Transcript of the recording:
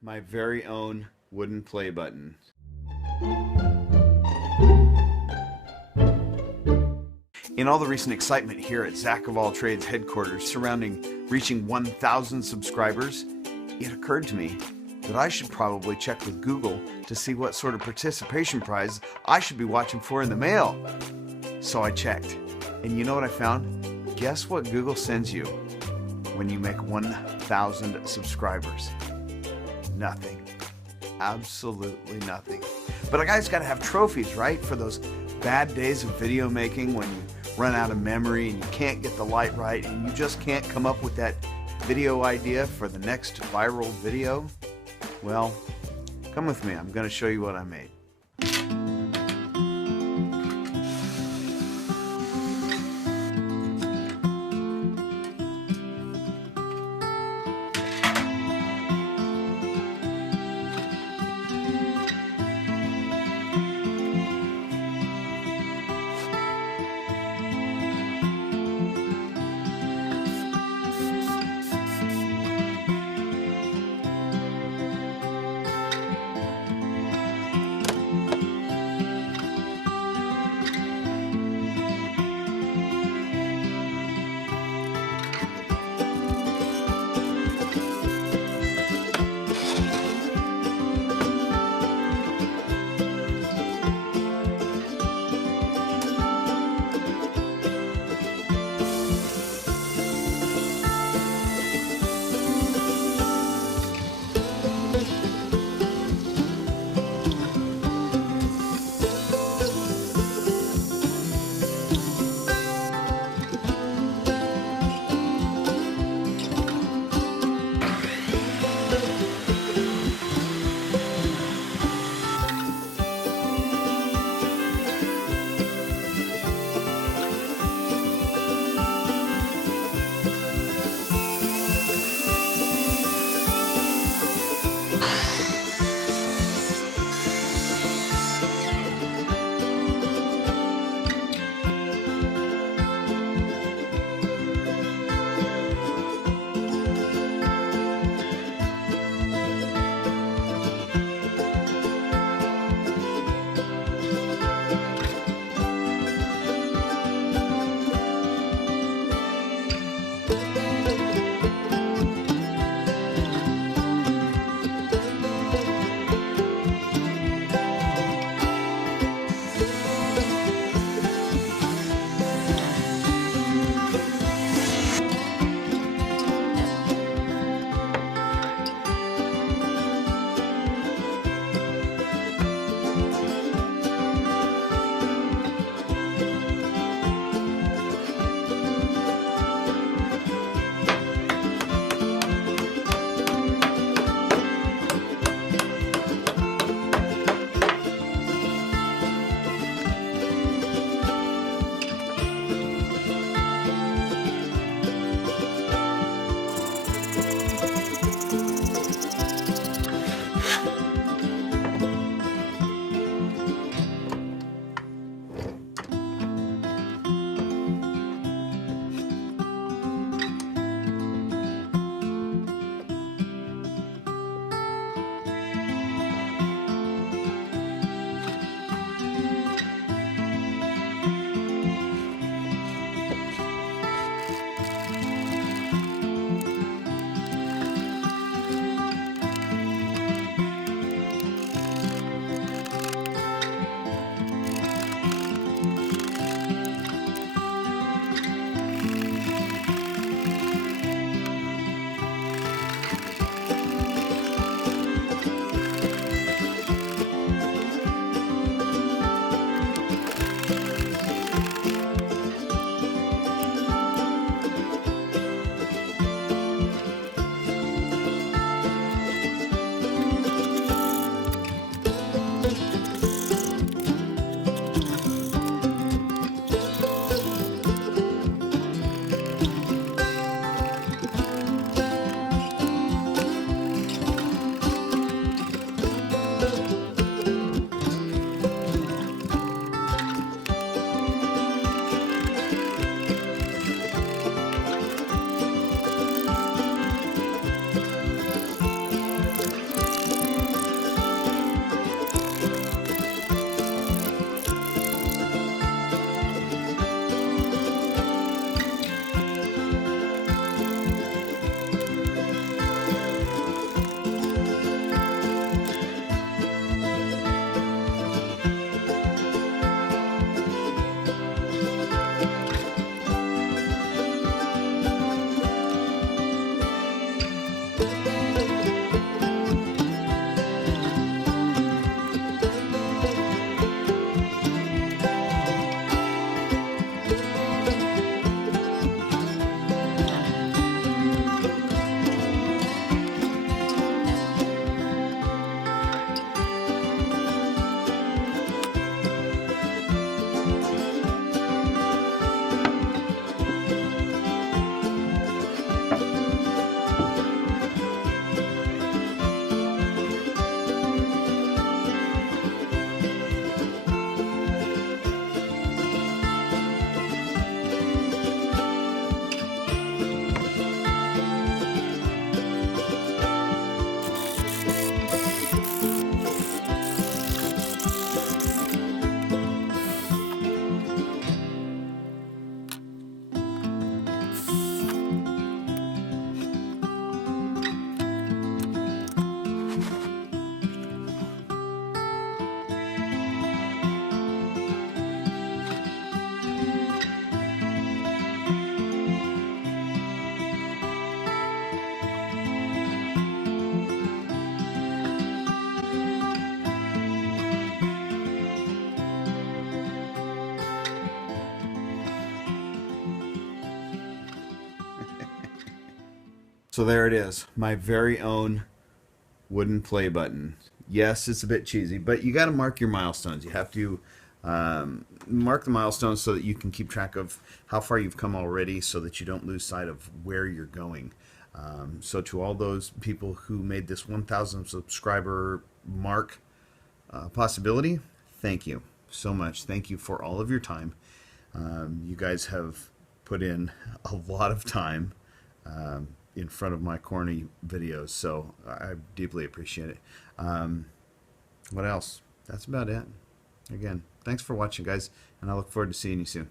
My very own wooden play button. In all the recent excitement here at Zach of All Trades headquarters surrounding reaching 1,000 subscribers, it occurred to me that I should probably check with Google to see what sort of participation prize I should be watching for in the mail. So I checked, and you know what I found? Guess what Google sends you when you make 1,000 subscribers? Nothing. Absolutely nothing. But a guy's got to have trophies, right? For those bad days of video making when you run out of memory and you can't get the light right and you just can't come up with that video idea for the next viral video. Well, come with me. I'm going to show you what I made. So there it is, my very own wooden play button. Yes, it's a bit cheesy, but you got to mark your milestones. You have to mark the milestones so that you can keep track of how far you've come already, so that you don't lose sight of where you're going. So to all those people who made this 1,000 subscriber mark possibility, thank you so much. Thank you for all of your time. You guys have put in a lot of time in front of my corny videos, so I deeply appreciate it. What else? That's about it. Again, thanks for watching, guys, and I look forward to seeing you soon.